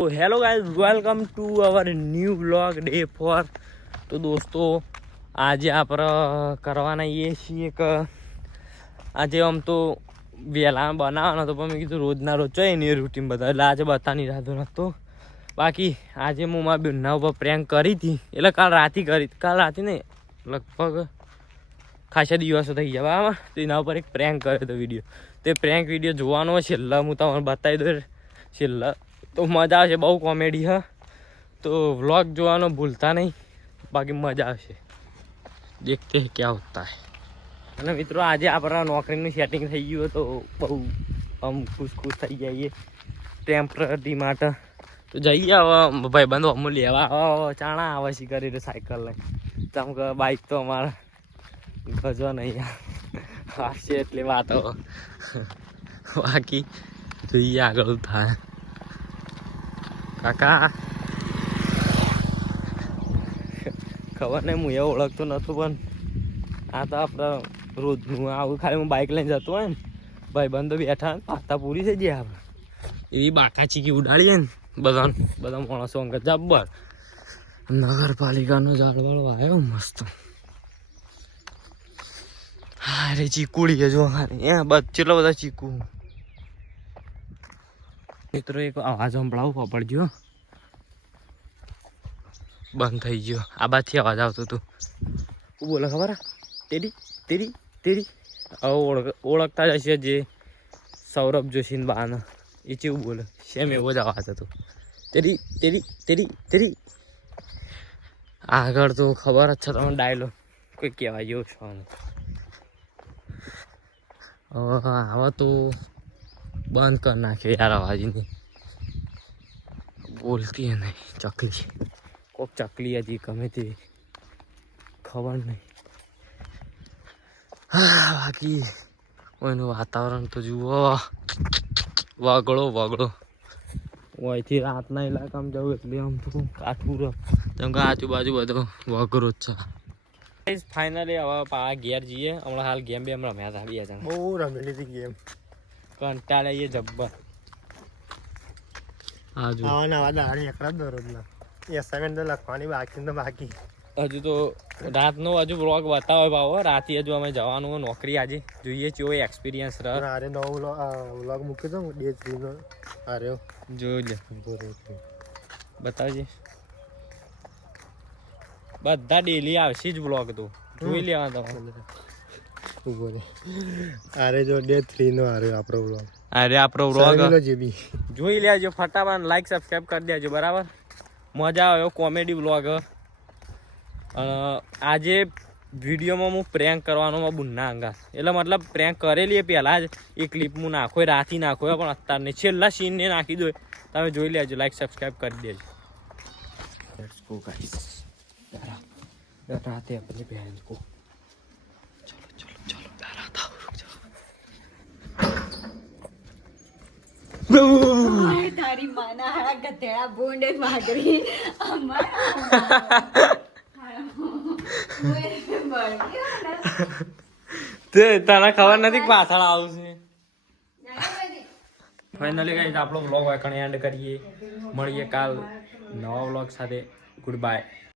Hello guys, welcome to our new vlog day 4। तो दोस्तों आज आप करवाना ये છીએ કે આજે આમ તો વહેલા બનાવવાનો તો પણ મેં કીધું રોજના રોજ છે એની રૂટીન બધા એટલે આજે બતાની રાતો નહોતો બાકી આજે હું મારા બેનના ઉપર પ્રેન્ક કરી હતી એટલે કાલ રાતે નહીં લગભગ ખાસા દિવસો થઈ ગયા આમાં તો એના ઉપર એક પ્રેન્ક કર્યો હતો વિડીયો તે પ્રેન્ક વિડીયો જોવાનો છેલ્લા હું તમને બતાવી દઉં છેલ્લા તો મજા આવશે બહુ કોમેડી હા તો વ્લોગ જોવાનો ભૂલતા નહીં બાકી મજા આવશે દેખતે હે ક્યાં હોતા હે અને મિત્રો આજે આપણા નોકરીનું સેટિંગ થઈ ગયું તો બહુ આમ ખુશ થઈ જઈએ ટેમ્પરરી માટે તો જઈએ હવે ભાઈબંધો અમુલ લેવા ચાણા આવે છે કરી સાયકલ લઈ તમ કે બાઇક તો અમારા ગજો નહીં હાશે એટલે વાતો બાકી જોઈએ આગળ થાય કાકા ખબર નહીં હું એ ઓળખતો નહોતો પણ આ તો આપણા રોજનું આવું ખાલી હું બાઇક લઈને જતો હોય ને ભાઈબંધો બેઠા પાતા પૂરી થઈ જાય આપણે એવી બાકા ચીકી ઉડાડીએ ને બધા માણસો અંગે જબ્બર નગરપાલિકાનો ઝાડવાળો આવ્યો મસ્ત હા રે ચીકુડી જો એ કેટલા બધા ચીકુ મિત્રો એક અવાજ સંભળાવું પડજો બંધ થઈ ગયો આ બાજથી અવાજ આવતો હતો શું બોલે ખબર તેરી તેરી તેરી ઓળખતા જ હશે જે સૌરભ જોશી બાન એ કેવું બોલે સેમ એવો જ અવાજ હતો તેરી તેરી તેરી તેરી આગળ તો ખબર જ છે તમે ડાયલોગ કોઈ કહેવાય જેવો છો હવે તો બંધ કરી નાખ્યો યાર અવાજની બોલતી હે નહીં ચકલી કોક ચકલી હતી ગમે તે ખબર નહીં હા બાકી એનું વાતાવરણ તો જુઓ વગડો અહીંથી રાતના ઇલાકામાં જવું એટલે આમ તો કાઠું કેમ કે આજુબાજુ બધો વગરો જ છે ફાઇનલી હવે ઘેર જઈએ હમણાં હાલ ગેમ બે હમણાં રમ્યા હતા બે જણા બહુ રમેલી હતી ગેમ કંટાળે એ જબ્બર હજુ તો રાતનો હજુ વ્લોગ બતાવો ભાવ રાતે હજુ અમે જવાનું નોકરી આજે જોઈએ કેવો એક્સપિરિયન્સ અરે નવો વ્લોગ મૂક્યો તો ડે 3 નો અરે જોઈ લે બતાવજે બધા ડેલી આવશે જ વ્લોગ તો જોઈ લેવા તમે અરે જો ડે 3 નો આપણો વ્લોગ આપણો વ્લોગ જોઈ લેજો ફટાફટ લાઈક સબસ્ક્રાઈબ કરી દેજો બરાબર મજા આવે કોમેડી વ્લોગ આજે વિડીયોમાં હું પ્રેન્ક કરવાનો બુન્ના અંગા એટલે મતલબ પ્રેન્ક કરેલી એ પહેલાં જ એ ક્લિપ હું નાખો રાતી નાખો પણ અત્યારે નહીં છેલ્લા સીનને નાખી દો તમે જોઈ લેજો લાઈક સબસ્ક્રાઈબ કરી દેજો રાતે अपने बहन को चलो चलो चलो डरा था તારી માના હાડા ગધેડા બોંડે માગરી તે તને ખબર નથી પાછળ આવશે ફાઇનલી ગાઈસ આપણો વ્લોગ વાકણે એન્ડ કરીએ મળીએ કાલ નવા વ્લોગ સાથે ગુડ બાય